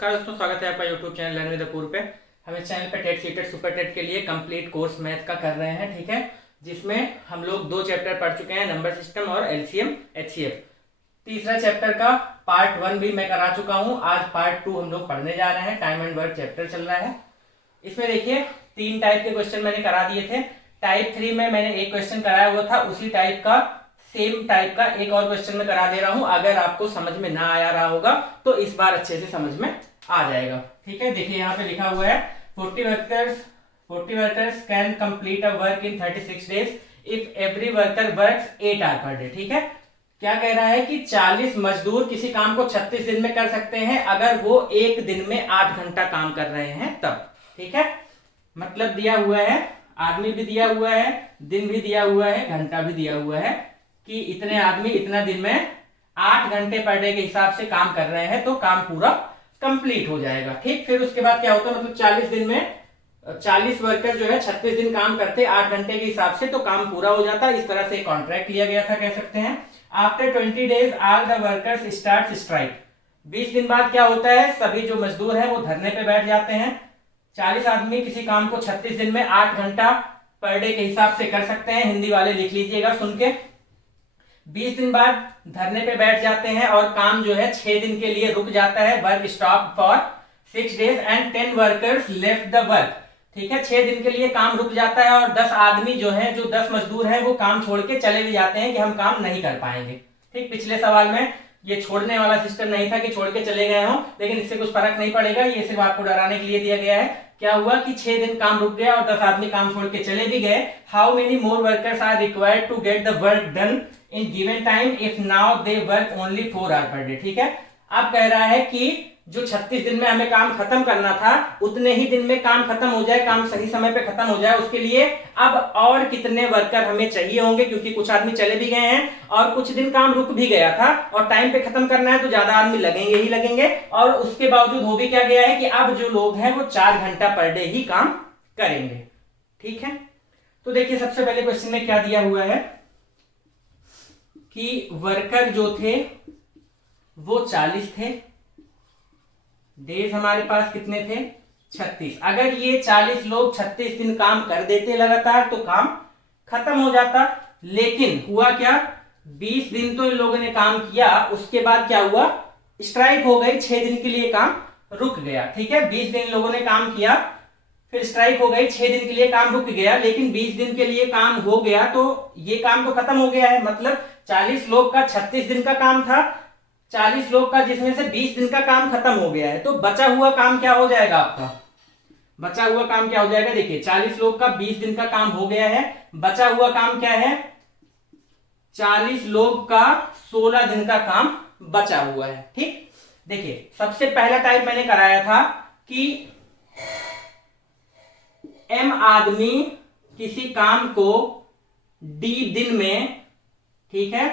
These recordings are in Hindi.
नमस्कार दोस्तों, स्वागत है आपका यूट्यूब चैनल लर्न विद अपूर्व पे। हम इस चैनल पे टेट सीटेट सुपर टेट के लिए कंप्लीट कोर्स मैथ का कर रहे हैं, ठीक है, जिसमें हम लोग 2 चैप्टर पढ़ चुके हैं, नंबर सिस्टम और एलसीएम एचसीएफ। तीसरा चैप्टर का पार्ट 1 भी मैं करा चुका हूँ। आज पार्ट 2 हम लोग पढ़ने जा रहे हैं। टाइम एंड वर्क चैप्टर चल रहा है। इसमें देखिए 3 टाइप के क्वेश्चन मैंने करा दिए थे। टाइप 3 में मैंने एक क्वेश्चन कराया हुआ था, उसी टाइप का सेम टाइप का एक और क्वेश्चन में करा दे रहा हूं। अगर आपको समझ में ना आया रहा होगा तो इस बार अच्छे से समझ में आ जाएगा, ठीक है। देखिए यहाँ पे लिखा हुआ है 40 workers can complete a work in 36 days if every worker works 8 hour per day, ठीक है। क्या कह रहा है कि 40 मजदूर किसी काम को 36 दिन में कर सकते हैं अगर वो एक दिन में 8 घंटा काम कर रहे हैं तब, ठीक है। मतलब दिया हुआ है, आदमी भी दिया हुआ है, दिन भी दिया हुआ है, घंटा भी दिया हुआ है कि इतने आदमी इतना दिन में 8 घंटे पर डे के हिसाब से काम कर रहे हैं तो काम पूरा कंप्लीट हो जाएगा, ठीक। फिर उसके बाद क्या होता है, मतलब 40 दिन में 40 वर्कर जो है 36 दिन काम करते 8 घंटे के हिसाब से तो काम पूरा हो जाता है। इस तरह से कॉन्ट्रैक्ट लिया गया था, कह सकते हैं। After 20 days all the workers start strike. 20 दिन बाद क्या होता है, सभी जो मजदूर हैं वो धरने पे बैठ जाते हैं। 40 आदमी किसी काम को 36 दिन में 8 घंटा पर डे के हिसाब से कर सकते हैं। हिंदी वाले लिख लीजिएगा सुन के। 20 दिन बाद धरने पे बैठ जाते हैं और काम जो है 6 दिन के लिए रुक जाता है। Work stop for 6 days and 10 workers left the work, ठीक है। 6 दिन के लिए काम रुक जाता है और 10 आदमी जो है, जो 10 मजदूर हैं वो काम छोड़ के चले भी जाते हैं कि हम काम नहीं कर पाएंगे, ठीक। पिछले सवाल में ये छोड़ने वाला सिस्टम नहीं था कि छोड़ के चले गए हों, लेकिन इससे कुछ फर्क नहीं पड़ेगा। ये सिर्फ आपको डराने के लिए दिया गया है। क्या हुआ कि 6 दिन काम रुक गया और 10 आदमी काम छोड़ के चले भी गए। How many more workers are required to get the work done in given time if now they work only 4 hour per day, ठीक है। अब कह रहा है कि जो 36 दिन में हमें काम खत्म करना था उतने ही दिन में काम खत्म हो जाए, काम सही समय पे खत्म हो जाए, उसके लिए अब और कितने वर्कर हमें चाहिए होंगे, क्योंकि कुछ आदमी चले भी गए हैं और कुछ दिन काम रुक भी गया था और टाइम पे खत्म करना है तो ज्यादा आदमी लगेंगे ही लगेंगे। और उसके बावजूद हो भी क्या गया है कि अब जो लोग हैं वो 4 घंटा पर डे ही काम करेंगे, ठीक है। तो देखिए सबसे पहले क्वेश्चन में क्या दिया हुआ है कि वर्कर जो थे वो 40 थे, डेज हमारे पास कितने थे 36। अगर ये 40 लोग 36 दिन काम कर देते लगातार तो काम खत्म हो जाता। लेकिन हुआ क्या, 20 दिन तो इन लोगों ने काम किया, उसके बाद क्या हुआ, स्ट्राइक हो गई, 6 दिन के लिए काम रुक गया, ठीक है। 20 दिन लोगों ने काम किया, फिर स्ट्राइक हो गई, 6 दिन के लिए काम रुक गया, लेकिन 20 दिन के लिए काम हो गया तो ये काम तो खत्म हो गया है। मतलब 40 लोग का 36 दिन का काम था, 40 लोग का जिसमें से 20 दिन का काम खत्म हो गया है, तो बचा हुआ काम क्या हो जाएगा आपका, बचा हुआ काम क्या हो जाएगा। देखिए 40 लोग का 20 दिन का काम हो गया है, बचा हुआ काम क्या है, 40 लोग का 16 दिन का काम बचा हुआ है, ठीक। देखिए सबसे पहला टाइप मैंने कराया था कि m आदमी किसी काम को d दिन में, ठीक है,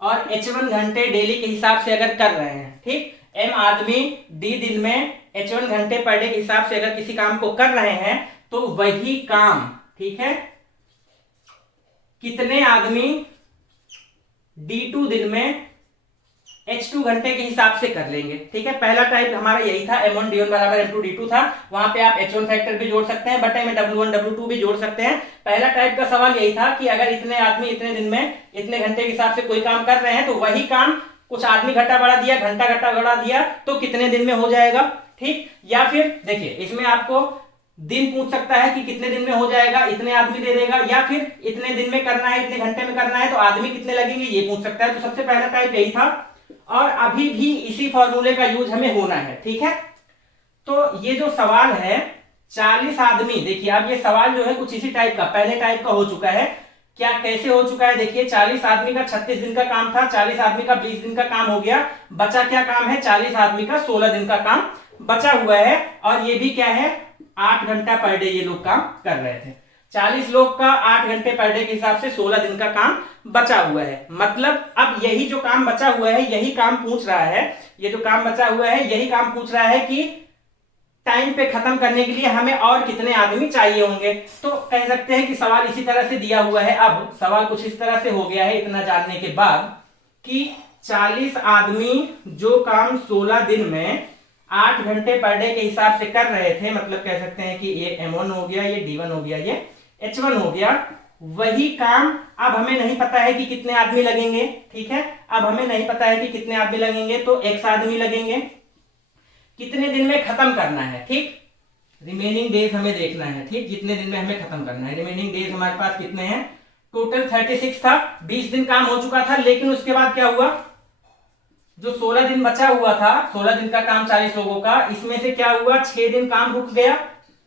और h1 घंटे डेली के हिसाब से अगर कर रहे हैं, ठीक। m आदमी d दिन में h1 घंटे पर डे के हिसाब से अगर किसी काम को कर रहे हैं तो वही काम, ठीक है, कितने आदमी d2 दिन में h2 घंटे के हिसाब से कर लेंगे, ठीक है। पहला टाइप हमारा यही था, m1 d1 बराबर m2 d2 था। वहां पे आप h1 फैक्टर भी जोड़ सकते हैं, बटे में w1 w2 भी जोड़ सकते हैं। पहला टाइप का सवाल यही था कि अगर इतने आदमी इतने दिन में इतने घंटे के हिसाब से कोई काम कर रहे हैं तो वही काम कुछ आदमी घटा बढ़ा दिया, घंटा घटा बढ़ा दिया तो कितने दिन में हो जाएगा, ठीक। या फिर देखिए इसमें आपको दिन पूछ सकता है कि कितने दिन में हो जाएगा, इतने आदमी दे देगा, या फिर इतने दिन में करना है, इतने घंटे में करना है तो आदमी कितने लगेंगे ये पूछ सकता है। तो सबसे पहला टाइप यही था और अभी भी इसी फॉर्मूले का यूज हमें होना है, ठीक है। तो ये जो सवाल है 40 आदमी, देखिए अब ये सवाल जो है कुछ इसी टाइप का, पहले टाइप का हो चुका है। क्या कैसे हो चुका है, देखिए 40 आदमी का 36 दिन का काम था, 40 आदमी का 20 दिन का काम हो गया, बचा क्या काम है, 40 आदमी का 16 दिन का काम बचा हुआ है। और ये भी क्या है, 8 घंटा पर डे ये लोग काम कर रहे थे। 40 लोग का 8 घंटे पर डे के हिसाब से 16 दिन का काम बचा हुआ है। मतलब अब यही जो काम बचा हुआ है यही काम पूछ रहा है, ये जो काम बचा हुआ है यही काम पूछ रहा है कि टाइम पे खत्म करने के लिए हमें और कितने आदमी चाहिए होंगे। तो कह सकते हैं कि सवाल इसी तरह से दिया हुआ है। अब सवाल कुछ इस तरह से हो गया है इतना जानने के बाद कि 40 आदमी जो काम 16 दिन में 8 घंटे पर डे के हिसाब से कर रहे थे, मतलब कह सकते हैं कि ये M1 हो गया, ये D1 हो गया, ये H1 हो गया, वही काम अब हमें नहीं पता है कि कितने आदमी लगेंगे। ठीक है, अब हमें नहीं पता है कि कितने आदमी लगेंगे, तो X आदमी लगेंगे, कितने दिन में खत्म करना है। ठीक, रिमेनिंग डेज हमें देखना है। ठीक, जितने दिन में हमें खत्म करना है। रिमेनिंग डेज हमारे पास कितने हैं, टोटल 36 था, 20 दिन काम हो चुका था, लेकिन उसके बाद क्या हुआ, जो 16 दिन बचा हुआ था, 16 दिन का काम 40 लोगों का, इसमें से क्या हुआ, 6 दिन काम रुक गया।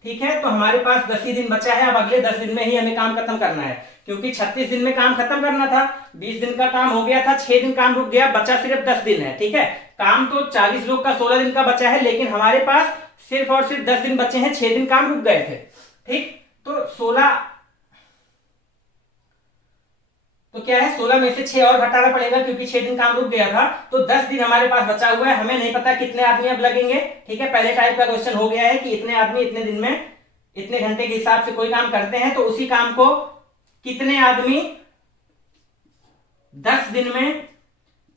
ठीक है, तो हमारे पास 10 ही दिन बचा है। अब अगले 10 दिन में ही हमें काम खत्म करना है, क्योंकि 36 दिन में काम खत्म करना था, 20 दिन का काम हो गया था, 6 दिन काम रुक गया, बचा सिर्फ 10 दिन है। ठीक है, काम तो 40 लोग का 16 दिन का बचा है, लेकिन हमारे पास सिर्फ और सिर्फ 10 दिन बचे हैं, 6 दिन काम रुक गए थे। ठीक, तो 16, तो क्या है, 16 में से 6 और घटाना पड़ेगा, क्योंकि 6 दिन काम रुक गया था, तो 10 दिन हमारे पास बचा हुआ है। हमें नहीं पता कितने आदमी अब लगेंगे। ठीक है, पहले टाइप का क्वेश्चन हो गया है कि इतने आदमी इतने दिन में इतने घंटे के हिसाब से कोई काम करते हैं, तो उसी काम को कितने आदमी 10 दिन में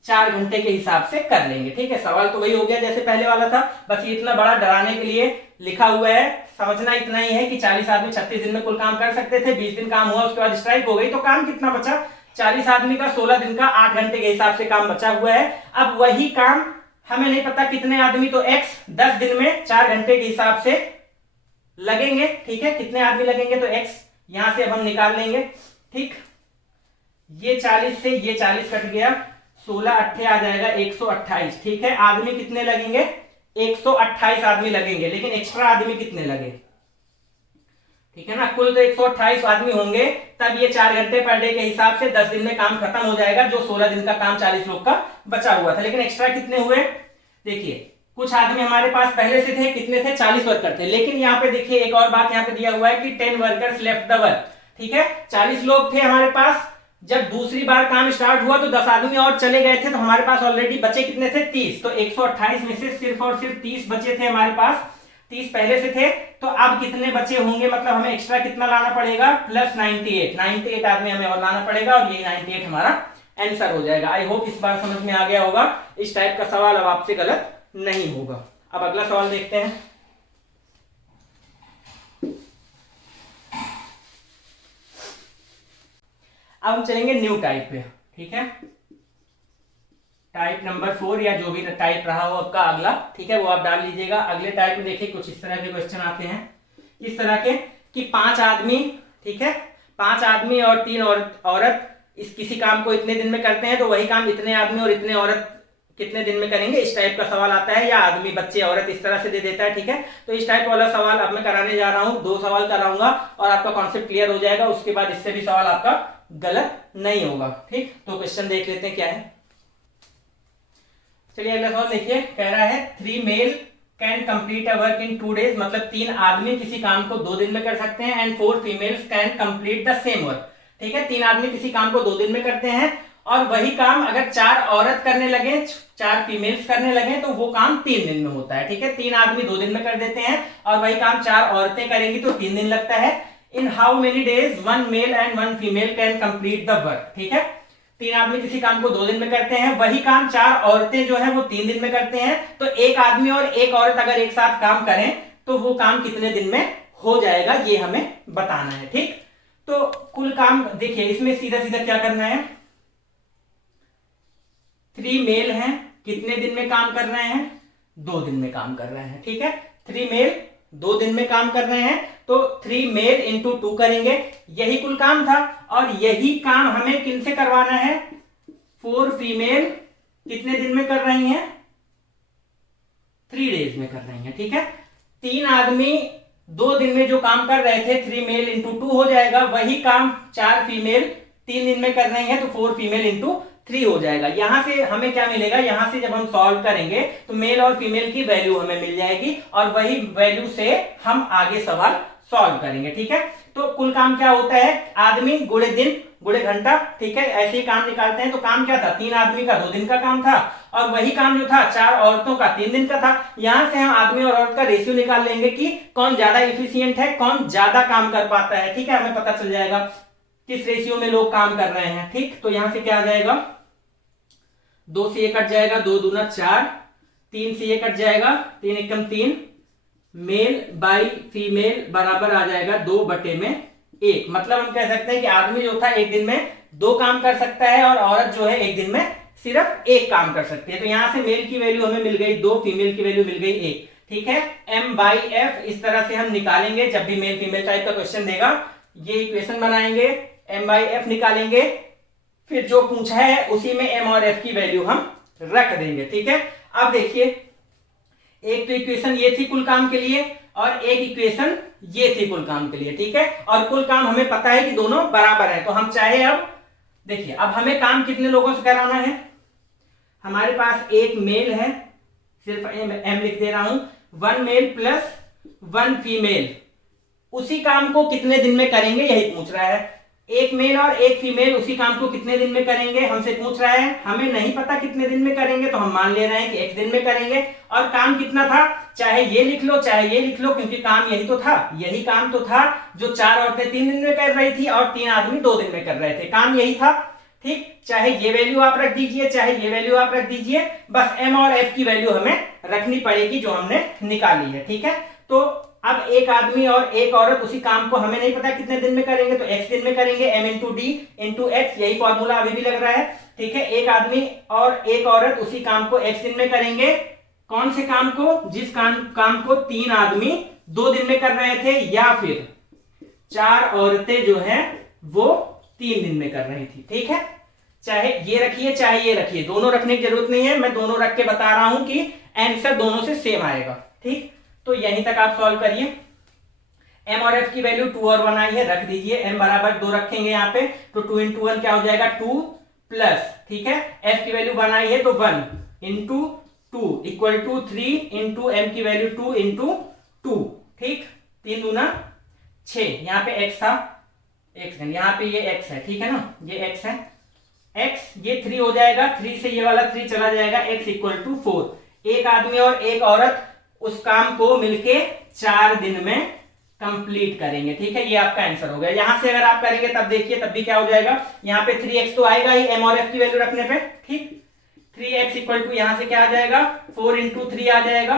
4 घंटे के हिसाब से कर लेंगे। ठीक है, सवाल तो वही हो गया जैसे पहले वाला था, बस ये इतना बड़ा डराने के लिए लिखा हुआ है। समझना इतना ही है कि 40 आदमी 36 दिन में कुल काम कर सकते थे, 20 दिन काम हुआ, उसके बाद स्ट्राइक हो गई, तो काम कितना बचा, 40 आदमी का 16 दिन का 8 घंटे के हिसाब से काम बचा हुआ है। अब वही काम हमें नहीं पता कितने आदमी, तो X 10 दिन में 4 घंटे के हिसाब से लगेंगे। ठीक है, कितने आदमी लगेंगे, तो X यहां से अब हम निकाल लेंगे। ठीक, ये 40 से ये 40 कट गया, 16 अट्ठे आ जाएगा 128। ठीक है, आदमी कितने लगेंगे, 128 आदमी लगेंगे, लेकिन एक्स्ट्रा आदमी कितने लगे, ठीक है ना, कुल तो 128 आदमी होंगे, तब ये 4 घंटे पर डे के हिसाब से 10 दिन में काम खत्म हो जाएगा, जो 16 दिन का काम 40 लोग का बचा हुआ था। लेकिन एक्स्ट्रा कितने हुए, देखिए कुछ आदमी हमारे पास पहले से थे, कितने थे, 40 वर्कर थे, लेकिन यहाँ पे देखिए एक और बात यहाँ पे दिया हुआ है कि 10 वर्कर्स लेफ्ट द वर्क। ठीक है, 40 लोग थे हमारे पास, जब दूसरी बार काम स्टार्ट हुआ तो 10 आदमी और चले गए थे, तो हमारे पास ऑलरेडी बचे कितने थे, 30। तो 128 में से सिर्फ और सिर्फ 30 बचे थे हमारे पास, 30 पहले से थे, तो अब कितने बचे होंगे, मतलब हमें एक्स्ट्रा कितना लाना पड़ेगा, प्लस 98 आदमी हमें और लाना पड़ेगा, और यही 98 हमारा आंसर हो जाएगा। आई होप इस बार समझ में आ गया होगा, इस टाइप का सवाल अब आपसे गलत नहीं होगा। अब अगला सवाल देखते हैं। अब हम चलेंगे न्यू टाइप पे। ठीक है, टाइप नंबर 4 या जो भी टाइप रहा हो आपका अगला, ठीक है, वो आप डाल लीजिएगा। अगले टाइप में देखिए कुछ इस तरह के क्वेश्चन आते हैं, इस तरह के कि 5 आदमी, ठीक है, 5 आदमी और 3 औरत इस किसी काम को इतने दिन में करते हैं, तो वही काम इतने आदमी और इतने औरत कितने दिन में करेंगे, इस टाइप का सवाल आता है, या आदमी बच्चे औरत इस तरह से दे देता है। ठीक है, तो इस टाइप वाला सवाल अब मैं कराने जा रहा हूं, 2 सवाल कराऊंगा और आपका कॉन्सेप्ट क्लियर हो जाएगा, उसके बाद इससे भी सवाल आपका गलत नहीं होगा। ठीक, तो क्वेश्चन देख लेते हैं क्या है। चलिए अगला सवाल देखिए, कह रहा है 3 mail can complete a work in 2 days, मतलब 3 आदमी किसी काम को 2 दिन में कर सकते हैं, and 4 females can complete the same work. ठीक है, 3 आदमी किसी काम को 2 दिन में करते हैं, और वही काम अगर 4 औरत करने लगे, 4 फीमेल्स करने लगे, तो वो काम 3 दिन में होता है। ठीक है, 3 आदमी 2 दिन में कर देते हैं, और वही काम 4 औरतें करेंगी तो 3 दिन लगता है। इन how many days 1 male and 1 female can complete the work. ठीक है, 3 आदमी किसी काम को 2 दिन में करते हैं, वही काम 4 औरतें जो है वो 3 दिन में करते हैं, तो एक आदमी और एक औरत अगर एक साथ काम करें तो वो काम कितने दिन में हो जाएगा, ये हमें बताना है। ठीक, तो कुल काम देखिए, इसमें सीधा सीधा क्या करना है, 3 मेल हैं, कितने दिन में काम कर रहे हैं, 2 दिन में काम कर रहे हैं। ठीक है, 3 मेल 2 दिन में काम कर रहे हैं, तो 3 मेल इंटू 2 करेंगे, यही कुल काम था, और यही काम हमें किन से करवाना है, 4 फीमेल कितने दिन में कर रही हैं, 3 डेज में कर रही हैं। ठीक है, 3 आदमी 2 दिन में जो काम कर रहे थे, 3 मेल इंटू 2 हो जाएगा, वही काम 4 फीमेल 3 दिन में कर रही हैं, तो 4 फीमेल इंटू 3 हो जाएगा। यहां से हमें क्या मिलेगा, यहां से जब हम सॉल्व करेंगे तो मेल और फीमेल की वैल्यू हमें मिल जाएगी, और वही वैल्यू से हम आगे सवाल सॉल्व करेंगे। ठीक है, तो कुल काम क्या होता है, आदमी गुणे दिन गुणे घंटा। ठीक है, ऐसे ही काम निकालते हैं, तो काम क्या था, 3 आदमी का 2 दिन का काम था, और वही काम जो था 4 औरतों का 3 दिन का था। यहां से हम आदमी और औरत का रेशियो निकाल लेंगे कि कौन ज्यादा इफिशियंट है, कौन ज्यादा काम कर पाता है। ठीक है, हमें पता चल जाएगा किस रेशियो में लोग काम कर रहे हैं। ठीक, तो यहां से क्या आ जाएगा, 2 से 1 कट जाएगा, 2 दूना 4, 3 से ये कट जाएगा, 3 एकम 3, मेल बाई फीमेल बराबर आ जाएगा 2/1। मतलब हम कह सकते हैं कि आदमी जो था एक दिन में 2 काम कर सकता है और औरत जो है एक दिन में सिर्फ 1 काम कर सकती है। तो यहां से मेल की वैल्यू हमें मिल गई 2, फीमेल की वैल्यू मिल गई 1। ठीक है, m/f इस तरह से हम निकालेंगे। जब भी मेल फीमेल टाइप का क्वेश्चन देगा ये इक्वेशन बनाएंगे, m/f निकालेंगे, फिर जो पूछा है उसी में m और f की वैल्यू हम रख देंगे। ठीक है, अब देखिए एक तो इक्वेशन ये थी कुल काम के लिए और एक इक्वेशन ये थी कुल काम के लिए। ठीक है, और कुल काम हमें पता है कि दोनों बराबर है। तो हम चाहे अब देखिए, अब हमें काम कितने लोगों से कराना है। हमारे पास एक मेल है, सिर्फ m लिख दे रहा हूं, 1 मेल प्लस 1 फीमेल। उसी काम को कितने दिन में करेंगे यही पूछ रहा है। एक मेल और एक फीमेल उसी काम को कितने दिन में करेंगे हमसे पूछ रहा है। हमें नहीं पता कितने दिन में करेंगे, तो हम मान ले रहे हैं कि x दिन में करेंगे। और काम कितना था, चाहे ये लिख लो चाहे ये लिख लो, क्योंकि काम यही तो था, यही काम तो था जो 4 औरतें 3 दिन में कर रही थी और 3 आदमी 2 दिन में कर रहे थे। काम यही था। ठीक, चाहे ये वैल्यू आप रख दीजिए चाहे ये वैल्यू आप रख दीजिए, बस m और f की वैल्यू हमें रखनी पड़ेगी जो हमने निकाली है। ठीक है, तो अब एक आदमी और एक औरत उसी काम को हमें नहीं पता कितने दिन में करेंगे, तो x दिन में करेंगे, m into D into x, यही फॉर्मूला अभी भी लग रहा है। ठीक है, एक आदमी और एक औरत उसी काम को x दिन में करेंगे। कौन से काम को, जिस काम को 3 आदमी 2 दिन में कर रहे थे, या फिर 4 औरतें जो हैं वो 3 दिन में कर रही थी। ठीक है, चाहे ये रखिए चाहे ये रखिए, दोनों रखने की जरूरत नहीं है, मैं दोनों रख के बता रहा हूं कि आंसर दोनों से सेम आएगा। ठीक, तो यहीं तक आप सॉल्व करिए। m और f की वैल्यू 2 और 1 आई है, रख दीजिए। m बराबर 2 रखेंगे यहाँ पे, तो 2 इंटू 1 क्या हो जाएगा 2 प्लस, ठीक है, f की वैल्यू 1 आई है तो 1 into 2 equal to 3 into m की वैल्यू 2 इंटू 2। ठीक, 3 दूना 6, यहाँ पे x था, एक सेकंड, यहाँ पे ये x है। ठीक है ना, ये x है, x ये 3 हो जाएगा, 3 से ये वाला 3 चला जाएगा, x इक्वल टू 4। एक आदमी और एक औरत उस काम को मिलके 4 दिन में कंप्लीट करेंगे। ठीक है, ये आपका आंसर हो गया। यहां से अगर आप करेंगे तब देखिए, तब भी क्या हो जाएगा, यहाँ पे 3x तो आएगा ही m और f की वैल्यू रखने पे। ठीक, 3x इक्वल टू यहां से क्या आ जाएगा 4 इंटू 3 आ जाएगा,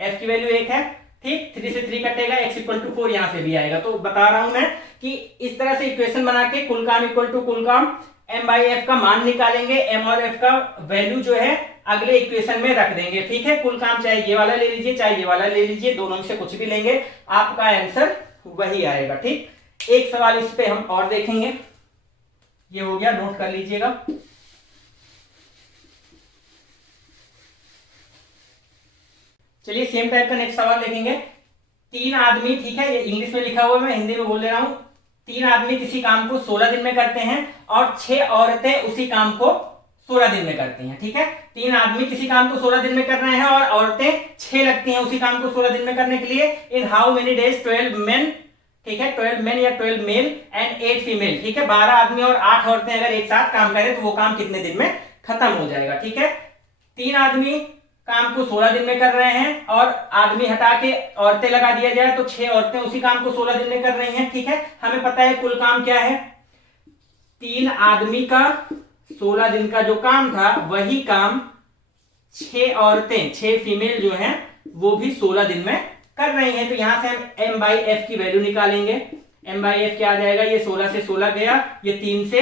f की वैल्यू 1 है। ठीक, 3 से 3 कटेगा, x इक्वल टू 4 यहां से भी आएगा। तो बता रहा हूं मैं कि इस तरह से इक्वेशन बना के कुल काम इक्वल टू कुल काम m/f का मान निकालेंगे, m और f का वैल्यू जो है अगले इक्वेशन में रख देंगे। ठीक है, कुल काम चाहे ये वाला ले लीजिए चाहे ये वाला ले लीजिए, दोनों में से कुछ भी लेंगे आपका आंसर वही आएगा। ठीक, एक सवाल इस पे हम और देखेंगे, ये हो गया, नोट कर लीजिएगा। चलिए सेम टाइप का नेक्स्ट सवाल देखेंगे। 3 आदमी, ठीक है, ये इंग्लिश में लिखा हुआ है, मैं हिंदी में बोल ले रहा हूं। 3 आदमी किसी काम को 16 दिन में करते हैं और 6 औरतें उसी काम को 16 दिन में करती हैं। ठीक है, 3 आदमी किसी काम को 16 दिन में कर रहे हैं और औरतें 6 लगती हैं उसी काम को 16 दिन में करने के लिए। इन हाउ मेनी डेज 12 मेन, ठीक है, 12 मेन या 12 मेल एंड 8 फीमेल। ठीक है, 12 आदमी और 8 औरतें अगर एक साथ काम करें तो वो काम कितने दिन में खत्म हो जाएगा। ठीक है, 3 आदमी काम को 16 दिन में कर रहे हैं और आदमी हटा के औरतें लगा दिया जाए तो 6 औरतें उसी काम को 16 दिन में कर रही हैं। ठीक है, हमें पता है कुल काम क्या है, 3 आदमी का 16 दिन का जो काम था वही काम 6 औरतें, 6 फीमेल जो हैं वो भी 16 दिन में कर रही हैं। तो यहां से हम m/f की वैल्यू निकालेंगे। m/f क्या आ जाएगा, ये 16 से 16 गया, ये 3 से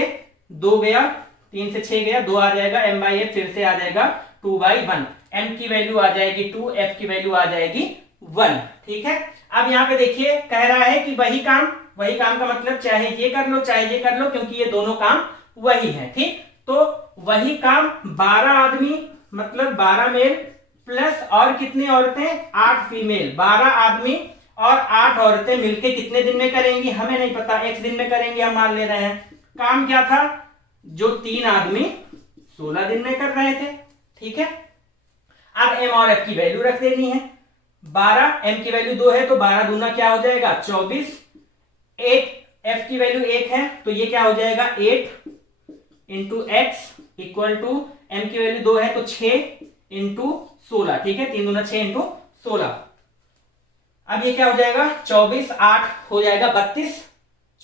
2 गया, 3 से 6 गया, 2 आ जाएगा, m/f फिर से आ जाएगा 2/1। m की वैल्यू आ जाएगी 2, f की वैल्यू आ जाएगी 1। ठीक है, अब यहाँ पे देखिए कह रहा है कि वही काम का मतलब चाहे ये कर लो चाहे ये कर लो, क्योंकि ये दोनों काम वही है। ठीक, तो वही काम 12 आदमी मतलब 12 मेल प्लस और कितनी औरतें 8 फीमेल, 12 आदमी और 8 औरतें मिलके कितने दिन में करेंगी हमें नहीं पता, x दिन में करेंगे हम मान ले रहे हैं। काम क्या था, जो 3 आदमी 16 दिन में कर रहे थे। ठीक है, अब m और f की वैल्यू रख देनी है। 12, m की वैल्यू 2 है तो 12 दूना क्या हो जाएगा 24, 8 f की वैल्यू 1 है तो ये क्या हो जाएगा 8 into x equal to m की वैल्यू 2 है तो 6 इंटू 16। ठीक है, 3 दूना 6 इंटू 16। अब ये क्या हो जाएगा 24 8 हो जाएगा 32,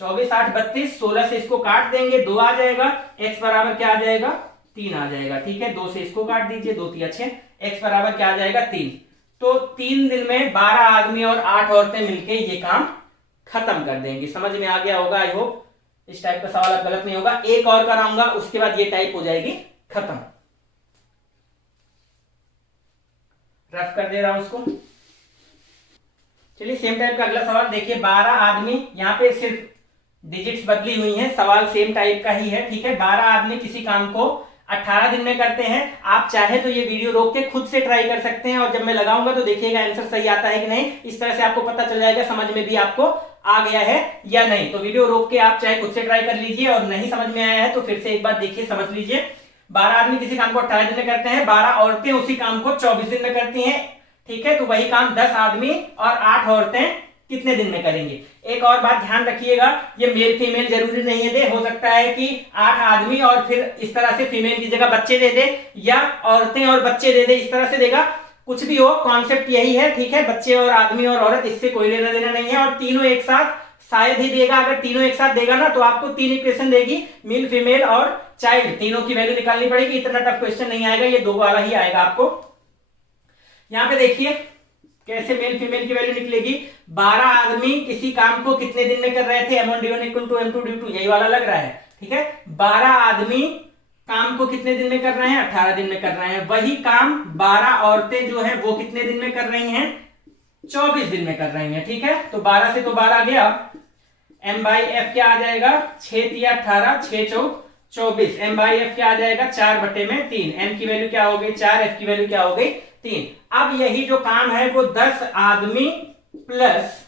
24 8 32, 16 से इसको काट देंगे 2 आ जाएगा, x बराबर क्या आ जाएगा 3 आ जाएगा। ठीक है, 2 से इसको काट दीजिए, 2 3 6, x बराबर क्या आ जाएगा 3। तो 3 दिन में 12 आदमी और 8 औरतें मिलके ये काम खत्म कर देंगी। समझ में आ गया होगा, आई होप इस टाइप का सवाल अब गलत नहीं होगा। एक और कराऊंगा, उसके बाद ये टाइप हो जाएगी खत्म। रफ कर दे रहा हूं उसको। चलिए सेम टाइप का अगला सवाल देखिए। 12 आदमी, यहाँ पे सिर्फ डिजिट्स बदली हुई हैं, सवाल सेम टाइप का ही है, ठीक है। 12 आदमी किसी काम को 18 दिन में करते हैं। आप चाहे तो ये वीडियो रोक के खुद से ट्राई कर सकते हैं और जब मैं लगाऊंगा तो देखिएगा आंसर सही आता है कि नहीं। इस तरह से आपको पता चल जाएगा, समझ में भी आपको आ गया है या नहीं। तो वीडियो रोक के आप चाहे खुद से ट्राई कर लीजिए और नहीं समझ में आया है तो फिर से एक बार देखिए, समझ लीजिए। 12 आदमी किसी काम को 18 दिन में करते हैं, 12 औरतें उसी काम को 24 दिन में करती हैं, ठीक है। तो वही काम 10 आदमी और 8 औरतें कितने दिन में करेंगे। एक और बात ध्यान रखिएगा, ये मेल फीमेल जरूरी नहीं है दे, हो सकता है कि 8 आदमी और फिर इस तरह से फीमेल की जगह बच्चे दे दे, या औरतें और बच्चे दे दे, इस तरह से देगा। कुछ भी हो, कॉन्सेप्ट यही है, ठीक है। बच्चे और आदमी और औरत, इससे कोई लेना देना नहीं है। और तीनों एक साथ शायद ही देगा, अगर तीनों एक साथ देगा ना तो आपको 3 इक्वेशन देगी, मेल फीमेल और चाइल्ड, तीनों की वैल्यू निकालनी पड़ेगी। इतना टफ क्वेश्चन नहीं आएगा, ये 2 वाला ही आएगा आपको। यहां पे देखिए कैसे मेल फीमेल की वैल्यू निकलेगी। 12 आदमी किसी काम को कितने दिन में कर रहे थे, M1 D1 equal to M2 D2, यही वाला लग रहा है, ठीक है। 12 आदमी काम को कितने दिन में कर रहे हैं, 18 दिन में कर रहे हैं। वही काम 12 औरतें जो है वो कितने दिन में कर रही हैं, 24 दिन में कर रही हैं, ठीक है। तो 12 से तो 12 गया, M/F क्या आ जाएगा, 6 तिया 18, 6 चौक 24, M/F क्या आ जाएगा 4/3। M की वैल्यू क्या हो गई 4, F की वैल्यू क्या हो गई 3। अब यही जो काम है वो 10 आदमी प्लस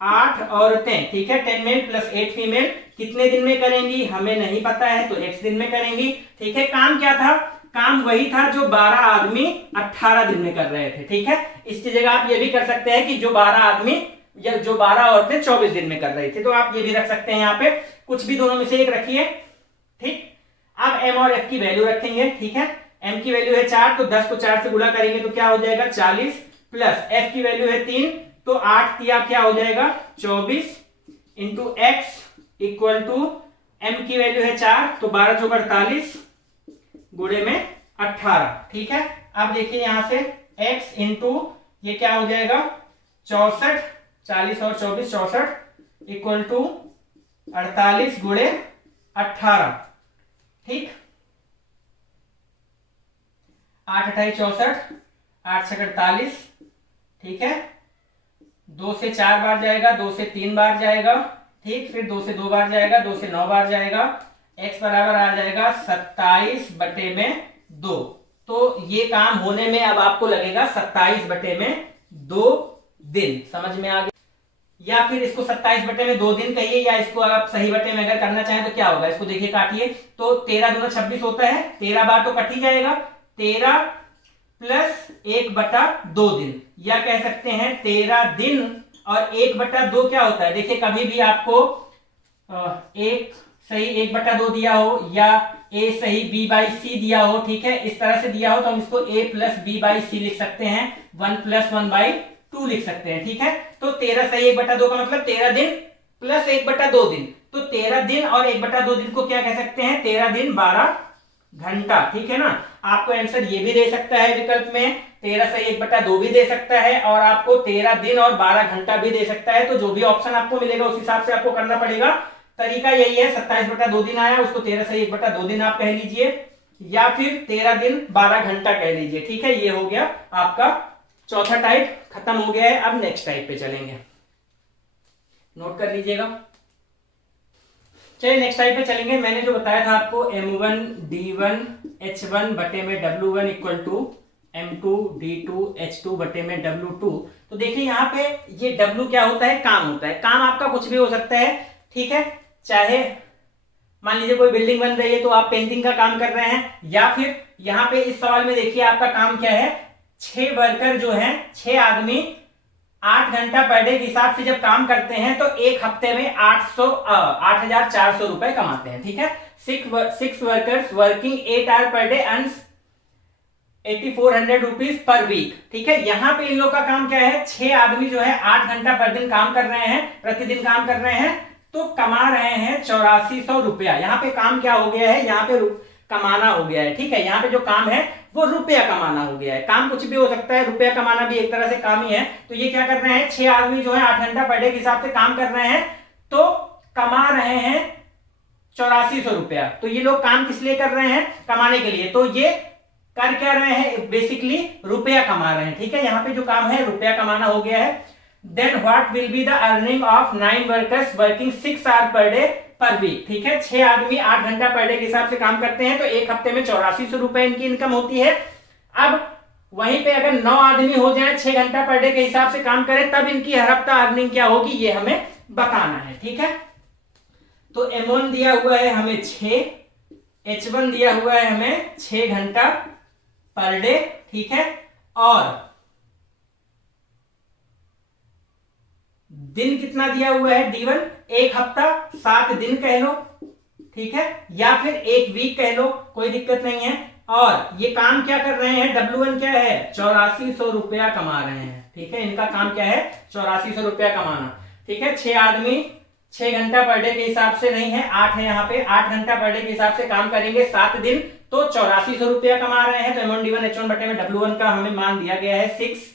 8 औरतें, ठीक है, 10 मेल प्लस 8 फीमेल कितने दिन में करेंगी हमें नहीं पता है, तो x दिन में करेंगी, ठीक है। काम क्या था, काम वही था जो 12 आदमी 18 दिन में कर रहे थे, ठीक है। इसकी जगह आप ये भी कर सकते हैं कि जो 12 आदमी या जो 12 औरतें 24 दिन में कर रही थी, तो आप ये भी रख सकते हैं। यहाँ पे कुछ भी दोनों में से एक रखिए, ठीक। अब m और f की वैल्यू रखेंगे, ठीक है। m की वैल्यू है 4, तो 10 को 4 से गुणा करेंगे तो क्या हो जाएगा 40, प्लस f की वैल्यू है 3, तो 8 तिया क्या हो जाएगा 24 into x equal to m की वैल्यू है 4, तो 12 चौक 48 गुणे में 18, ठीक है। अब देखिए यहां से x इंटू ये क्या हो जाएगा 64, 40 और 24 64 इक्वल टू 48 गुणे 18, ठीक। 8 28 64, 8 6 48, ठीक है। 2 से 4 बार जाएगा, 2 से 3 बार जाएगा, ठीक। फिर 2 से 2 बार जाएगा, 2 से 9 बार जाएगा। x बराबर आ जाएगा 27/2। तो ये काम होने में अब आपको लगेगा 27/2 दिन। समझ में आ गया। या फिर इसको 27/2 दिन कहिए, या इसको आप सही बटे में अगर करना चाहें तो क्या होगा, इसको देखिए काटिए, तो 13 दूना 26 होता है, 13 बार तो कट ही जाएगा, 13 प्लस 1/2 दिन, या कह सकते हैं 13 दिन और 1/2 क्या होता है। देखिए कभी भी आपको एक सही 1/2 दिया हो या a सही b/c दिया हो, ठीक है, इस तरह से दिया हो तो हम इसको a प्लस b/c लिख सकते हैं, 1 + 1/2 लिख सकते हैं, ठीक है। तो 13 सही 1/2 का मतलब 13 दिन प्लस 1/2 दिन, तो 13 दिन और 1/2 दिन को क्या कह सकते हैं 13 दिन 12 घंटा, ठीक है ना। आपको आंसर ये भी दे सकता है विकल्प में, 13 सही 1/2 भी दे सकता है और आपको 13 दिन और 12 घंटा भी दे सकता है। तो जो भी ऑप्शन आपको मिलेगा उस हिसाब से आपको करना पड़ेगा। तरीका यही है, 27/2 दिन आया उसको 13 सही 1/2 दिन आप कह लीजिए, या फिर 13 दिन 12 घंटा कह लीजिए, ठीक है। ये हो गया आपका चौथा टाइप, खत्म हो गया है। अब नेक्स्ट टाइप पे चलेंगे, नोट कर लीजिएगा। चलिए नेक्स्ट टाइप पे चलेंगे। मैंने जो बताया था आपको M1 D1 H1 बटे में W1 equal to M2 D2 H2 बटे में W2। तो देखिए यहाँ पे ये W क्या होता है, काम होता है। काम आपका कुछ भी हो सकता है, ठीक है। चाहे मान लीजिए कोई बिल्डिंग बन रही है तो आप पेंटिंग का काम कर रहे हैं, या फिर यहाँ पे इस सवाल में देखिए आपका काम क्या है, 6 वर्कर जो हैं, 6 आदमी 8 घंटा पर डे के हिसाब से जब काम करते हैं तो एक हफ्ते में 8,400 रुपए कमाते हैं, ठीक है। 6 workers working 8 hour per day earns 8,400 rupees per week, ठीक है। यहाँ पे इन लोग का काम क्या है, 6 आदमी जो है 8 घंटा पर दिन काम कर रहे हैं, प्रतिदिन काम कर रहे हैं, तो कमा रहे हैं 8400 रुपया। यहाँ पे काम क्या हो गया है, यहाँ पे कमाना हो गया है। ठीक है, यहाँ पे जो काम है वो रुपया कमाना हो गया है। काम कुछ भी हो सकता है, रुपया कमाना भी एक तरह से काम ही है। तो ये क्या कर रहे हैं, 6 आदमी जो है 8 घंटा पर डे के हिसाब से काम कर रहे हैं, तो कमा रहे हैं 8400 रुपया। तो ये लोग काम किस लिए कर रहे हैं, कमाने के लिए। तो ये कर क्या रहे हैं, बेसिकली रुपया कमा रहे हैं। ठीक है, यहाँ पे जो काम है रुपया कमाना हो गया है। Then what will be the earning of 9 workers working 6 hour per day per week. ठीक है, 6 आदमी 8 घंटा पर डे के हिसाब से काम करते हैं, तो एक हफ्ते में 8400 रुपए इनकी इनकम होती है। अब वहीं पे अगर 9 आदमी हो जाए 6 घंटा पर डे के हिसाब से काम करें, तब इनकी हर हफ्ता अर्निंग क्या होगी, ये हमें बताना है। ठीक है, तो M1 दिया हुआ है हमें 6, H1 दिया हुआ है हमें 6 घंटा पर डे। ठीक है, और दिन कितना दिया हुआ है D1, एक हफ्ता 7 दिन कह लो। ठीक है, या फिर एक वीक कह लो, कोई दिक्कत नहीं है। और ये काम क्या कर रहे हैं, W1 क्या है, 8400 रुपया कमा रहे हैं। ठीक है, इनका काम क्या है, 8400 रुपया कमाना। ठीक है, 6 आदमी 6 घंटा पर डे के हिसाब से नहीं है, 8 है यहाँ पे, 8 घंटा पर डे के हिसाब से काम करेंगे 7 दिन, तो 8400 रुपया कमा रहे हैं। तो M1 D1 H1 बटे में W1 का हमें मान दिया गया है 6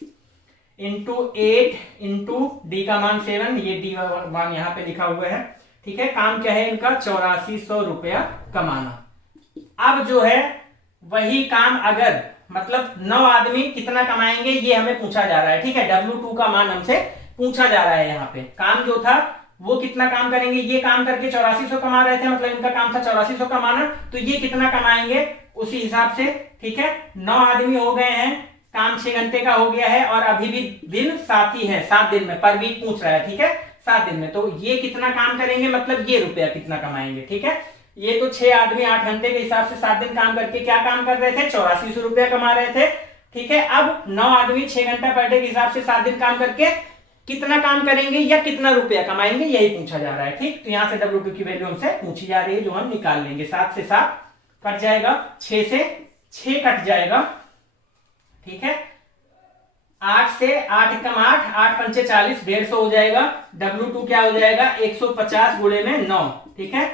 इंटू 8 इंटू डी का मान 7, ये डी मान यहाँ पे लिखा हुआ है। ठीक है, काम क्या है इनका, 8400 रुपया कमाना। अब जो है वही काम अगर मतलब 9 आदमी कितना कमाएंगे, ये हमें पूछा जा रहा है। ठीक है, W2 का मान हमसे पूछा जा रहा है। यहाँ पे काम जो था वो कितना काम करेंगे, ये काम करके 8400 कमा रहे थे, मतलब इनका काम था 8400 कमाना, तो ये कितना कमाएंगे उसी हिसाब से। ठीक है, 9 आदमी हो गए हैं, काम 6 घंटे का हो गया है, और अभी भी दिन 7 ही है, 7 दिन में, पर वीक पूछ रहा है। ठीक है, 7 दिन में, तो ये कितना काम करेंगे, मतलब ये रुपया कितना कमाएंगे। ठीक है, ये तो 6 आदमी 8 घंटे के हिसाब से 7 दिन काम करके क्या काम कर रहे थे, 8400 रुपया कमा रहे थे। ठीक है, अब 9 आदमी 6 घंटा पर डे के हिसाब से 7 दिन काम करके कितना काम करेंगे या कितना रुपया कमाएंगे, यही पूछा जा रहा है। ठीक, तो यहां से W2 की वैल्यू हमसे पूछी जा रही है, जो हम निकाल लेंगे। 7 से 7 कट जाएगा, 6 से 6 कट जाएगा। ठीक है, 8 से 8 कम 8, 8 पंचे 40, 150 हो जाएगा। W2 क्या हो जाएगा, 150 गुणे में 9। ठीक है,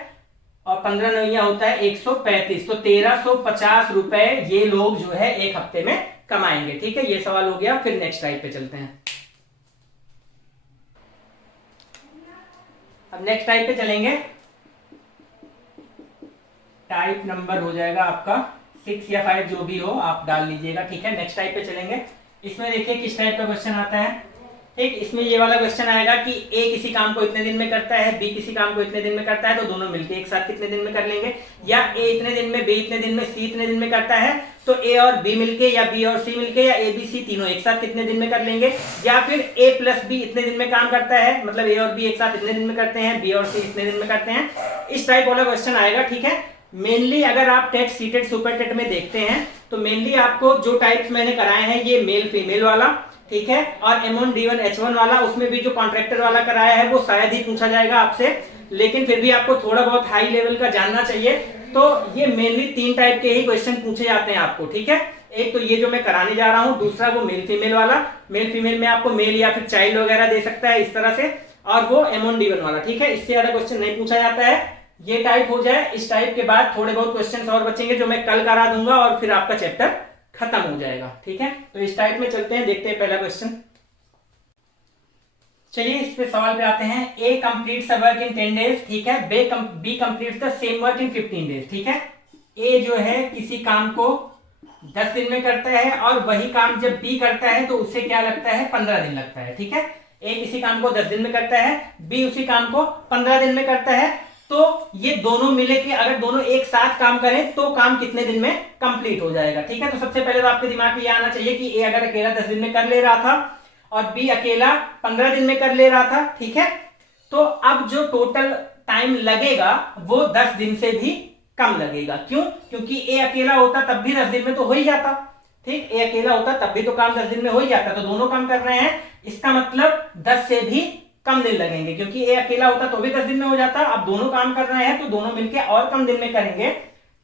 और 15 नौया होता है 135, तो 1350 रुपए ये लोग जो है एक हफ्ते में कमाएंगे। ठीक है, ये सवाल हो गया। फिर नेक्स्ट टाइप पे चलते हैं। अब नेक्स्ट टाइप पे चलेंगे, टाइप नंबर हो जाएगा आपका 6 या 5, जो भी हो आप डाल लीजिएगा। ठीक है, नेक्स्ट टाइप पे चलेंगे। इसमें देखिए किस टाइप का क्वेश्चन आता है। ठीक, इसमें ये वाला क्वेश्चन आएगा कि A किसी काम को इतने दिन में करता है, B किसी काम को इतने दिन में करता है, तो दोनों मिलकर एक साथ कितने दिन में कर लेंगे, या A इतने दिन में, B इतने दिन में, C इतने दिन में करता है, तो A और B मिलके या B और C मिलके या A B C तीनों एक साथ कितने दिन में कर लेंगे, या फिर A प्लस B इतने दिन में काम करता है, मतलब A और B एक साथ इतने दिन में करते हैं, B और C इतने दिन में करते हैं। इस टाइप वाला क्वेश्चन आएगा। ठीक है, मेनली अगर आप टेट, सीटेट, सुपर टेट में देखते हैं तो मेनली आपको जो टाइप्स मैंने कराए हैं ये मेल फीमेल वाला। ठीक है, और M1 D1 H1 वाला, उसमें भी जो कॉन्ट्रैक्टर वाला कराया है वो शायद ही पूछा जाएगा आपसे, लेकिन फिर भी आपको थोड़ा बहुत हाई लेवल का जानना चाहिए। तो ये मेनली 3 टाइप के ही क्वेश्चन पूछे जाते हैं आपको। ठीक है, एक तो ये जो मैं कराने जा रहा हूँ, दूसरा वो मेल फीमेल वाला। मेल फीमेल में आपको मेल या फिर चाइल्ड वगैरह दे सकता है इस तरह से, और वो M1 D1 वाला। ठीक है, इससे ज्यादा क्वेश्चन नहीं पूछा जाता है। ये टाइप हो जाए, इस टाइप के बाद थोड़े बहुत क्वेश्चंस और बचेंगे जो मैं कल करा दूंगा, और फिर आपका चैप्टर खत्म हो जाएगा। ठीक है, तो इस टाइप में चलते हैं, देखते हैं पहला क्वेश्चन। चलिए इस पे सवाल पे आते हैं। A completes the work in 10 days। ठीक है, B completes the same work in 15 days। ठीक है, A जो है किसी काम को 10 दिन में करता है, और वही काम जब B करता है तो उससे क्या लगता है, 15 दिन लगता है। ठीक है, A किसी काम को 10 दिन में करता है, B उसी काम को 15 दिन में करता है, तो ये दोनों मिले के अगर दोनों एक साथ काम करें तो काम कितने दिन में कंप्लीट हो जाएगा। ठीक है, तो सबसे पहले तो आपके दिमाग में ये आना चाहिए कि A अगर अकेला 10 दिन में कर ले रहा था और B अकेला 15 दिन में कर ले रहा था। ठीक है, तो अब जो टोटल टाइम लगेगा वो 10 दिन से भी कम लगेगा। क्यों? क्योंकि A अकेला होता तब भी 10 दिन में तो हो ही जाता। ठीक, A अकेला होता तब भी तो काम 10 दिन में हो ही जाता, तो दोनों काम कर रहे हैं, इसका मतलब 10 से भी कम दिन लगेंगे, क्योंकि A अकेला होता तो भी 10 दिन में हो जाता। अब दोनों काम कर रहे हैं तो दोनों मिलके और कम दिन में करेंगे,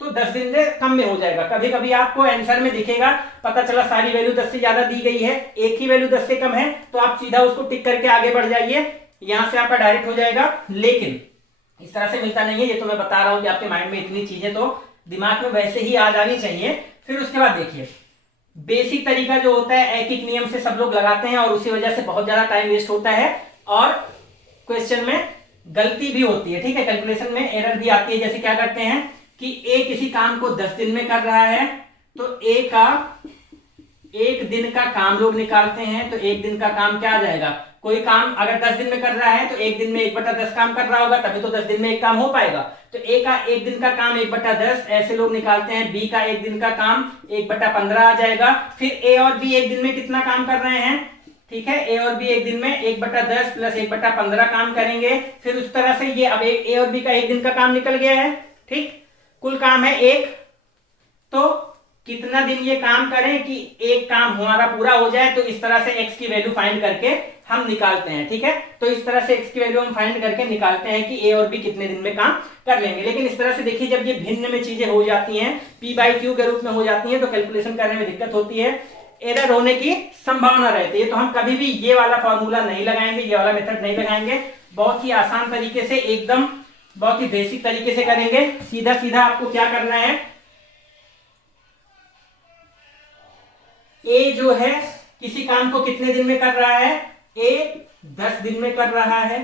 तो 10 दिन से कम में हो जाएगा। कभी कभी आपको आंसर में दिखेगा, पता चला सारी वैल्यू 10 से ज्यादा दी गई है, एक ही वैल्यू 10 से कम है, तो आप सीधा उसको टिक करके आगे बढ़ जाइए, यहां से आपका डायरेक्ट हो जाएगा। लेकिन इस तरह से मिलता नहीं है, ये तो मैं बता रहा हूं कि आपके माइंड में इतनी चीजें तो दिमाग में वैसे ही आ जानी चाहिए। फिर उसके बाद देखिए बेसिक तरीका जो होता है एक एक नियम से सब लोग लगाते हैं और उसी वजह से बहुत ज्यादा टाइम वेस्ट होता है और क्वेश्चन में गलती भी होती है, ठीक है, कैलकुलेशन में एरर भी आती है। जैसे क्या करते हैं कि ए किसी काम को 10 दिन में कर रहा है तो ए का 1 दिन का काम लोग निकालते हैं, तो 1 दिन का काम क्या आ जाएगा, कोई काम अगर 10 दिन में कर रहा है तो 1 दिन में 1/10 काम कर रहा होगा, तभी तो 10 दिन में एक काम हो पाएगा। तो ए का 1 दिन का काम 1/10 ऐसे लोग निकालते हैं। बी का 1 दिन का काम 1/15 आ जाएगा। फिर ए और बी 1 दिन में कितना काम कर रहे हैं, ठीक है, ए और बी 1 दिन में 1/10 प्लस 1/15 काम करेंगे। फिर उस तरह से ये अब ए और बी का 1 दिन का काम निकल गया है, ठीक, कुल काम है 1। तो कितना दिन ये काम करें कि एक काम हमारा पूरा हो जाए, तो इस तरह से x की वैल्यू फाइंड करके हम निकालते हैं, ठीक है। तो इस तरह से x की वैल्यू हम फाइंड करके निकालते हैं कि a और b कितने दिन में काम कर लेंगे। लेकिन इस तरह से देखिए जब ये भिन्न में चीजें हो जाती हैं, p/q के रूप में हो जाती हैं, तो कैलकुलेशन करने में दिक्कत होती है, एरर होने की संभावना रहती है। तो हम कभी भी ये वाला फॉर्मूला नहीं लगाएंगे, ये वाला मेथड नहीं लगाएंगे, बहुत ही आसान तरीके से, एकदम बहुत ही बेसिक तरीके से करेंगे। सीधा सीधा आपको क्या करना है, ए जो है किसी काम को कितने दिन में कर रहा है, ए 10 दिन में कर रहा है।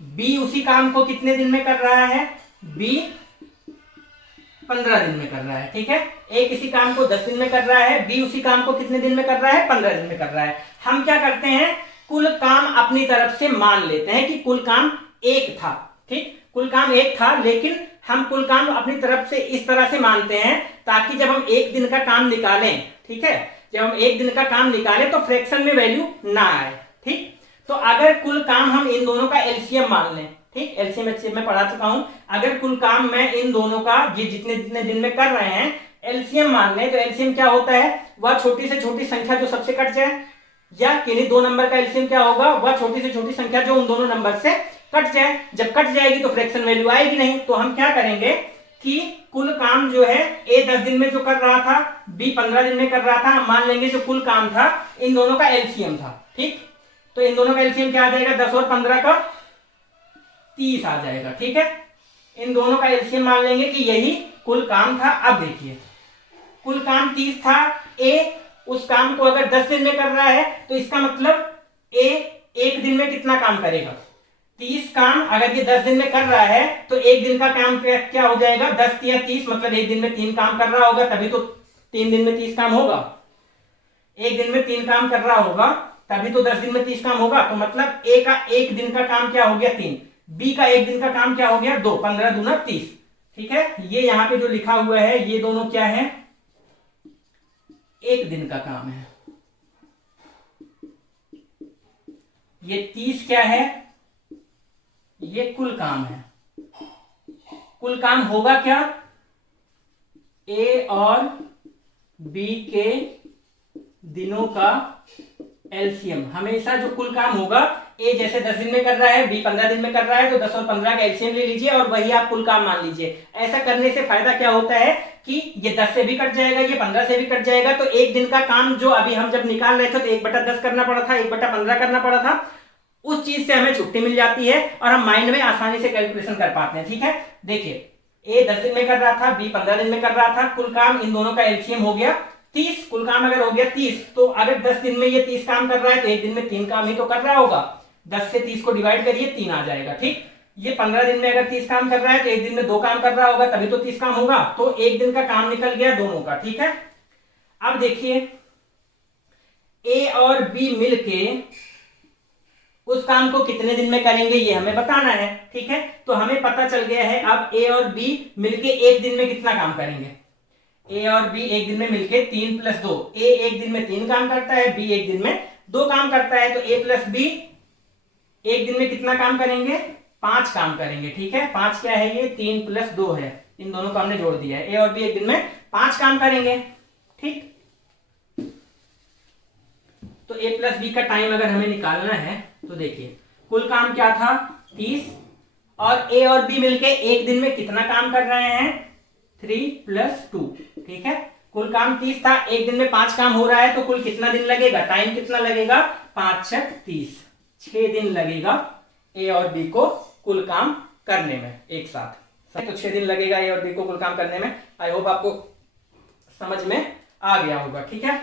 बी उसी काम को कितने दिन में कर रहा है, बी 15 दिन में कर रहा है, ठीक है। ए किसी काम को 10 दिन में कर रहा है, बी उसी काम को कितने दिन में कर रहा है, 15 दिन में कर रहा है। हम क्या करते हैं, कुल काम अपनी तरफ से मान लेते हैं कि कुल काम 1 था, ठीक, कुल काम 1 था, लेकिन हम कुल काम अपनी तरफ से इस तरह से मानते हैं ताकि जब हम 1 दिन का काम निकालें, ठीक है, जब हम 1 दिन का काम निकालें तो फ्रैक्शन में वैल्यू ना आए, ठीक। तो अगर कुल काम हम इन दोनों का एलसीएम मान लें, ठीक, एलसीएम एचसीएफ में पढ़ा चुका हूं, अगर कुल काम मैं इन दोनों का ये जितने जितने दिन में कर रहे हैं एलसीएम मान लें, तो एलसीएम क्या होता है, वह छोटी से छोटी संख्या जो सबसे कट जाए, या किन्हीं दो नंबर का एलसीएम क्या होगा, वह छोटी से छोटी संख्या जो उन दोनों नंबर से कट जाए। जब कट जाएगी तो फ्रैक्शन वैल्यू आएगी नहीं। तो हम क्या करेंगे कि कुल काम जो है ए 10 दिन में जो कर रहा था, बी 15 दिन में कर रहा था, हम मान लेंगे जो कुल काम था इन दोनों का एलसीएम था, ठीक। तो इन दोनों का एलसीएम क्या आ जाएगा, 10 और 15 का 30 आ जाएगा, ठीक है। इन दोनों का एलसीएम मान लेंगे कि यही कुल काम था। अब देखिए कुल काम 30 था, ए उस काम को अगर 10 दिन में कर रहा है तो इसका मतलब ए 1 दिन में कितना काम करेगा, 30 काम। अगर ये 10 दिन में कर रहा है तो 1 दिन का काम क्या हो जाएगा, 10 या 30, मतलब 1 दिन में 3 काम कर रहा होगा, तभी तो 3 दिन में 30 काम होगा। 1 दिन में 3 काम कर रहा होगा तभी तो 10 दिन में 30 काम होगा। तो मतलब ए का 1 दिन का काम क्या हो गया, 3, बी का 1 दिन का काम क्या हो गया, 2, 15 दूना 30, ठीक है। ये यहाँ पे जो लिखा हुआ है ये दोनों क्या है, 1 दिन का काम है। ये 30 क्या है, ये कुल काम है। कुल काम होगा क्या, ए और बी के दिनों का एलसीएम। हमेशा जो कुल काम होगा, ए जैसे 10 दिन में कर रहा है, बी 15 दिन में कर रहा है, तो 10 और 15 का एलसीएम ले लीजिए और वही आप कुल काम मान लीजिए। ऐसा करने से फायदा क्या होता है कि ये 10 से भी कट जाएगा, ये 15 से भी कट जाएगा। तो 1 दिन का काम जो अभी हम जब निकाल रहे थे तो 1/10 करना पड़ा था, 1/15 करना पड़ा था, उस चीज से हमें छुट्टी मिल जाती है और हम माइंड में आसानी से कैलकुलेशन कर पाते हैं, ठीक है। देखिए ए 10 दिन में कर रहा था, बी 15 दिन में कर रहा था, कुल काम इन दोनों का एलसीएम हो गया 30। कुल काम अगर हो गया 30, तो अगर 10 दिन में ये 30 काम कर रहा है तो 1 दिन में 3 काम ही तो कर रहा होगा। 10 से 30 को डिवाइड करिए, 3 आ जाएगा, ठीक। ये 15 दिन में अगर 30 काम कर रहा है तो 1 दिन में 2 काम कर रहा होगा, तभी तो 30 काम होगा। तो 1 दिन का काम निकल गया दोनों का, ठीक है। अब देखिए ए और बी मिलके उस काम को कितने दिन में करेंगे ये हमें बताना है, ठीक है। तो हमें पता चल गया है अब ए और बी मिलके 1 दिन में कितना काम करेंगे। ए और बी 1 दिन में मिलके 3 + 2, ए 1 दिन में 3 काम करता है, बी 1 दिन में 2 काम करता है। तो ए प्लस बी 1 दिन में कितना काम करेंगे, 5 काम करेंगे, ठीक है। 5 क्या है, ये 3 + 2 है, इन दोनों को हमने जोड़ दिया है। ए और बी 1 दिन में 5 काम करेंगे, ठीक। तो ए प्लस बी का टाइम अगर हमें निकालना है तो देखिए कुल काम क्या था 30, और ए और बी मिलके 1 दिन में कितना काम कर रहे हैं, 3 + 2, ठीक है। कुल काम 30 था, 1 दिन में 5 काम हो रहा है, तो कुल कितना दिन लगेगा, टाइम कितना लगेगा, 5 × 6 = 30, 6 दिन लगेगा ए और बी को कुल काम करने में एक साथ। तो 6 दिन लगेगा ए और बी को कुल काम करने में। आई होप आपको समझ में आ गया होगा, ठीक है।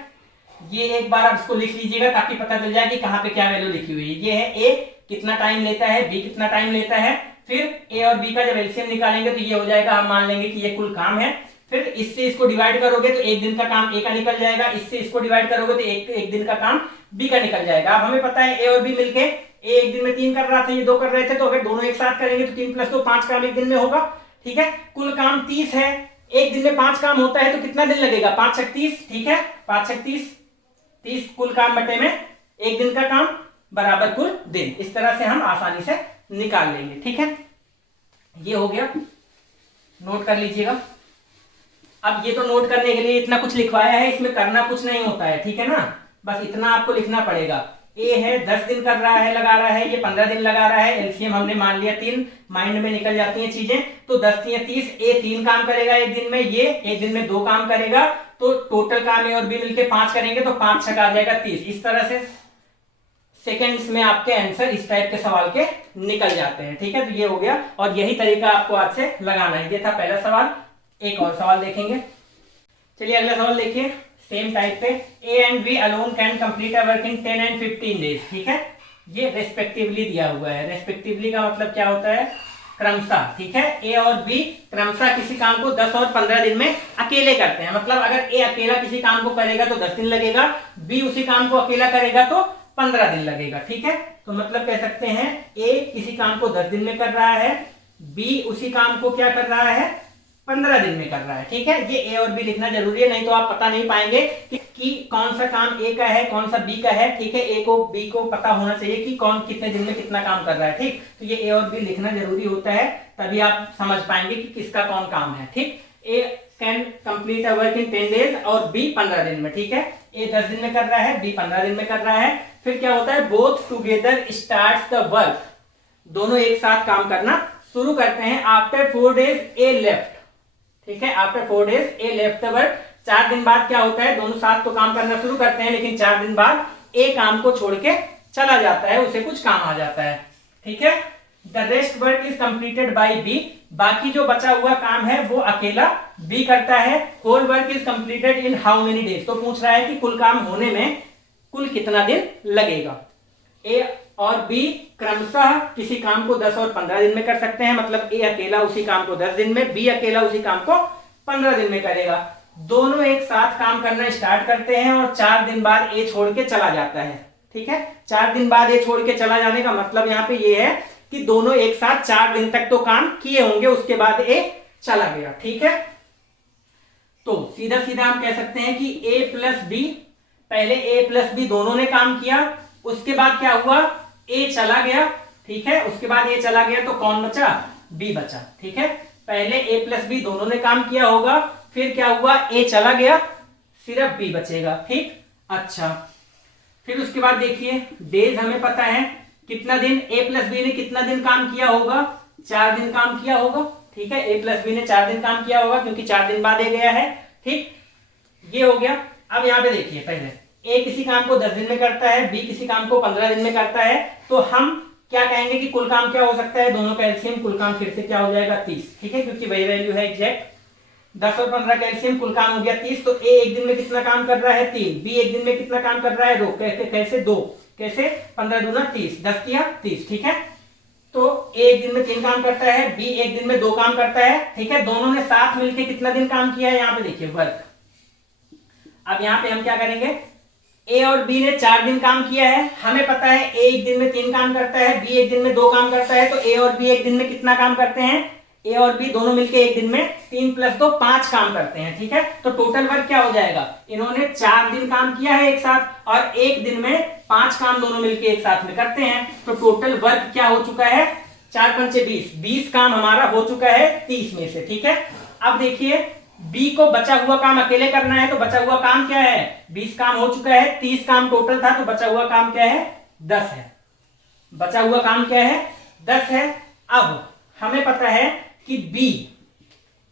ये एक बार आप इसको लिख लीजिएगा ताकि पता चल जाए कि कहाँ पे क्या वैल्यू लिखी हुई है। ये है ए कितना टाइम लेता है, बी कितना टाइम लेता है, फिर ए और बी का जब एलसीएम निकालेंगे तो ये हो जाएगा, हम मान लेंगे कि ये कुल काम है। फिर इससे इसको डिवाइड करोगे तो एक दिन का काम ए का निकल जाएगा, इससे इसको डिवाइड करोगे तो एक दिन का काम बी का निकल जाएगा। अब हमें पता है ए और बी मिलके, ए एक दिन में 3 कर रहा था, ये 2 कर रहे थे, तो अगर दोनों एक साथ करेंगे तो 3 + 2 5 काम एक दिन में होगा, ठीक है। कुल काम 30 है, एक दिन में 5 काम होता है तो कितना दिन लगेगा, 5 × 30, ठीक है, 5 × 30 30 कुल काम बटे में एक दिन का काम बराबर कुल दिन। इस तरह से हम आसानी से निकाल लेंगे, ठीक है। ये हो गया, नोट कर लीजिएगा। अब ये तो नोट करने के लिए इतना कुछ लिखवाया है, इसमें करना कुछ नहीं होता है, ठीक है ना, बस इतना आपको लिखना पड़ेगा। ए है 10 दिन कर रहा है, लगा रहा है, ये 15 दिन लगा रहा है, एलसीएम हमने मान लिया 3, माइंड में निकल जाती हैं चीजें, तो 10 × 30, ए 3 काम करेगा एक दिन में, ये एक दिन में 2 काम करेगा, तो टोटल काम ए और बी मिलके 5 करेंगे तो 5 × 6 आ जाएगा 30। इस तरह से सेकेंड्स में आपके आंसर इस टाइप के सवाल के निकल जाते हैं, ठीक है। तो ये हो गया, और यही तरीका आपको आज से लगाना है। ये था पहला सवाल। एक और सवाल देखेंगे, चलिए अगला सवाल देखिए, सेम टाइप पे। A and B alone can complete a work in 10 and 15 days, ठीक है। ये रेस्पेक्टिवली दिया हुआ है। रेस्पेक्टिवली का मतलब क्या होता है, क्रमशः, ठीक है। ए और बी क्रमशः किसी काम को 10 और 15 दिन में अकेले करते हैं। मतलब अगर ए अकेला किसी काम को करेगा तो 10 दिन लगेगा, बी उसी काम को अकेला करेगा तो 15 दिन लगेगा, ठीक है। तो मतलब कह सकते हैं ए किसी काम को 10 दिन में कर रहा है, बी उसी काम को क्या कर रहा है, 15 दिन में कर रहा है, ठीक है। ये ए और बी लिखना जरूरी है, नहीं तो आप पता नहीं पाएंगे कि कौन सा काम ए का है, कौन सा बी का है, ठीक है। ए को बी को पता होना चाहिए कि कौन कितने दिन में कितना काम कर रहा है, ठीक। तो ये ए और बी लिखना जरूरी होता है, तभी आप समझ पाएंगे कि किसका कौन काम है, ठीक। A can complete a work in 10 days और बी 15 दिन में, ठीक है। ए 10 दिन में कर रहा है, बी 15 दिन में कर रहा है। फिर क्या होता है, both together starts the work, दोनों एक साथ काम करना शुरू करते हैं। आफ्टर 4 days ए लेफ्ट, ठीक है, after 4 days A left the work. 4 दिन बाद क्या होता है, दोनों साथ तो काम करना शुरू करते हैं, लेकिन 4 दिन बाद ए काम को छोड़ के चला जाता है, उसे कुछ काम आ जाता है, ठीक है। The rest work is completed by B, बाकी जो बचा हुआ काम है वो अकेला बी करता है। Whole work is completed in how many days, तो पूछ रहा है कि कुल काम होने में कुल कितना दिन लगेगा। ए और बी क्रमशः किसी काम को 10 और 15 दिन में कर सकते हैं, मतलब ए अकेला उसी काम को 10 दिन में, बी अकेला उसी काम को 15 दिन में करेगा। दोनों एक साथ काम करना स्टार्ट करते हैं और 4 दिन बाद ए छोड़ के चला जाता है, ठीक है। 4 दिन बाद ए छोड़ के चला जाने का मतलब यहाँ पे ये है कि दोनों एक साथ 4 दिन तक तो काम किए होंगे, उसके बाद ए चला गया, ठीक है। तो सीधा सीधा हम कह सकते हैं कि ए प्लस बी, पहले ए प्लस बी दोनों ने काम किया, उसके बाद क्या हुआ, ए चला गया, ठीक है। उसके बाद ए चला गया तो कौन बचा, बी बचा, ठीक है। पहले ए प्लस बी दोनों ने काम किया होगा, फिर क्या हुआ, ए चला गया, सिर्फ बी बचेगा, ठीक। अच्छा, फिर उसके बाद देखिए डेज हमें पता है कितना दिन, ए प्लस बी ने कितना दिन काम किया होगा, 4 दिन काम किया होगा, ठीक है। ए प्लस बी ने 4 दिन काम किया होगा क्योंकि 4 दिन बाद ए गया है, ठीक। ये हो गया। अब यहाँ पे देखिए, पहले ए किसी काम को 10 दिन में करता है, बी किसी काम को 15 दिन में करता है, तो हम क्या कहेंगे कि कुल काम क्या हो सकता है, दोनों का एलसीएम कुल काम फिर से क्या हो जाएगा 30, ठीक है, क्योंकि वही वैल्यू है एग्जैक्ट। 10 और 15 का एलसीएम कुल काम हो गया 30, तो ए एक दिन में कितना काम कर रहा है 3, बी एक दिन में कितना काम कर रहा है 2, कैसे 2, कैसे 15 दूना 30, 10 किया 30, ठीक है। तो ए एक दिन में 3 काम करता है, बी एक दिन में 2 काम करता है, ठीक है। दोनों ने साथ मिलकर कितना दिन काम किया है, यहाँ पे देखिए वर्क। अब यहाँ पे हम क्या करेंगे, ए और बी ने 4 दिन काम किया है, हमें पता है ए एक दिन में 3 काम करता है, बी एक दिन में 2 काम करता है, तो ए और बी एक दिन में कितना काम करते हैं, ए और बी दोनों मिलके एक दिन में 3 + 2 5 काम करते हैं, ठीक है। तो टोटल वर्क क्या हो जाएगा, इन्होंने 4 दिन काम किया है एक साथ और एक दिन में 5 काम दोनों मिलके एक साथ में करते हैं, तो टोटल वर्क क्या हो चुका है, 4 × 5 = 20 काम हमारा हो चुका है 30 में से, ठीक है। अब देखिए बी को बचा हुआ काम अकेले करना है, तो बचा हुआ काम क्या है, 20 काम हो चुका है, 30 काम टोटल था, तो बचा हुआ काम क्या है 10 है, बचा हुआ काम क्या है 10 है। अब हमें पता है कि बी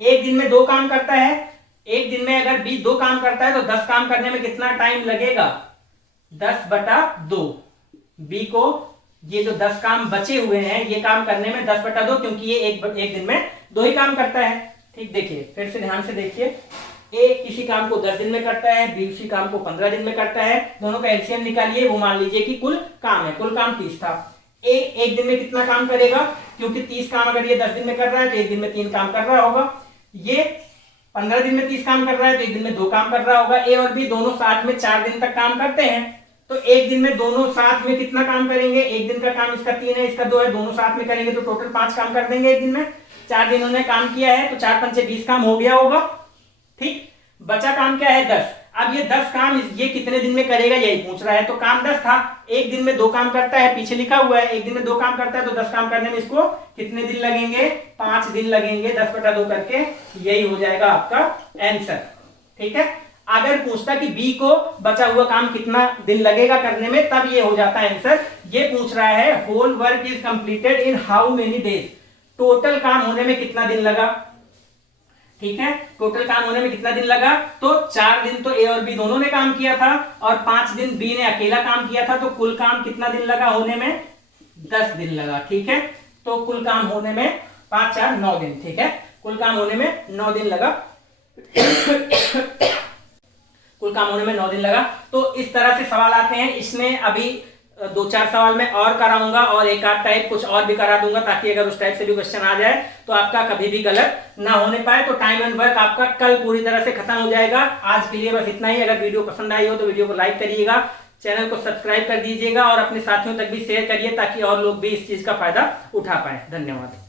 एक दिन में 2 काम करता है, एक दिन में अगर बी 2 काम करता है तो 10 काम करने में कितना टाइम लगेगा, 10/2। बी को ये जो 10 काम बचे हुए हैं ये काम करने में 10/2, क्योंकि ये एक दिन में 2 ही काम करता है। ठीक, देखिए फिर से ध्यान से देखिए, ए किसी काम को 10 दिन में करता है, बी उसी काम को 15 दिन में करता है। दोनों का एलसीएम निकालिए, वो मान लीजिए कि कुल काम है, कुल काम 30 था। ए एक दिन में कितना काम करेगा, क्योंकि 30 काम अगर ये 10 दिन में कर रहा है तो एक दिन में 3 काम कर रहा होगा। ये 15 दिन में 30 काम कर रहा है तो एक दिन में 2 काम कर रहा होगा। ए और बी दोनों साथ में 4 दिन तक काम करते हैं, तो एक दिन में दोनों साथ में कितना काम करेंगे, एक दिन का काम इसका 3 है, इसका 2 है, दोनों साथ में करेंगे तो टोटल 5 काम कर देंगे एक दिन में। 4 दिन उन्होंने काम किया है तो 4 पंचे 20 काम हो गया होगा। ठीक, बचा काम क्या है 10। अब ये 10 काम ये कितने दिन में करेगा यही पूछ रहा है। तो काम 10 था, एक दिन में 2 काम करता है, पीछे लिखा हुआ है एक दिन में 2 काम करता है, तो 10 काम करने में इसको कितने दिन लगेंगे, 5 दिन लगेंगे। 10/2 करके यही हो जाएगा आपका आंसर। ठीक है, अगर पूछता कि बी को बचा हुआ काम कितना दिन लगेगा करने में, तब ये हो जाता है आंसर। ये पूछ रहा है whole work is completed in how many days, total काम होने में कितना दिन लगा। ठीक है, टोटल काम होने में कितना दिन लगा, तो 4 दिन तो ए और बी दोनों ने काम किया था और 5 दिन बी ने अकेला काम किया था, तो कुल काम कितना दिन लगा होने में, 10 दिन लगा। ठीक है, तो कुल काम होने में 5 4 9 दिन। ठीक है, कुल काम होने में 9 दिन लगा। कुल काम होने में 9 दिन लगा। तो इस तरह से सवाल आते हैं। इसमें अभी 2-4 सवाल मैं और कराऊंगा और एक आध टाइप कुछ और भी करा दूंगा, ताकि अगर उस टाइप से भी क्वेश्चन आ जाए तो आपका कभी भी गलत ना होने पाए। तो टाइम एंड वर्क आपका कल पूरी तरह से खत्म हो जाएगा। आज के लिए बस इतना ही। अगर वीडियो पसंद आई हो तो वीडियो को लाइक करिएगा, चैनल को सब्सक्राइब कर दीजिएगा और अपने साथियों तक भी शेयर करिए, ताकि और लोग भी इस चीज का फायदा उठा पाए। धन्यवाद।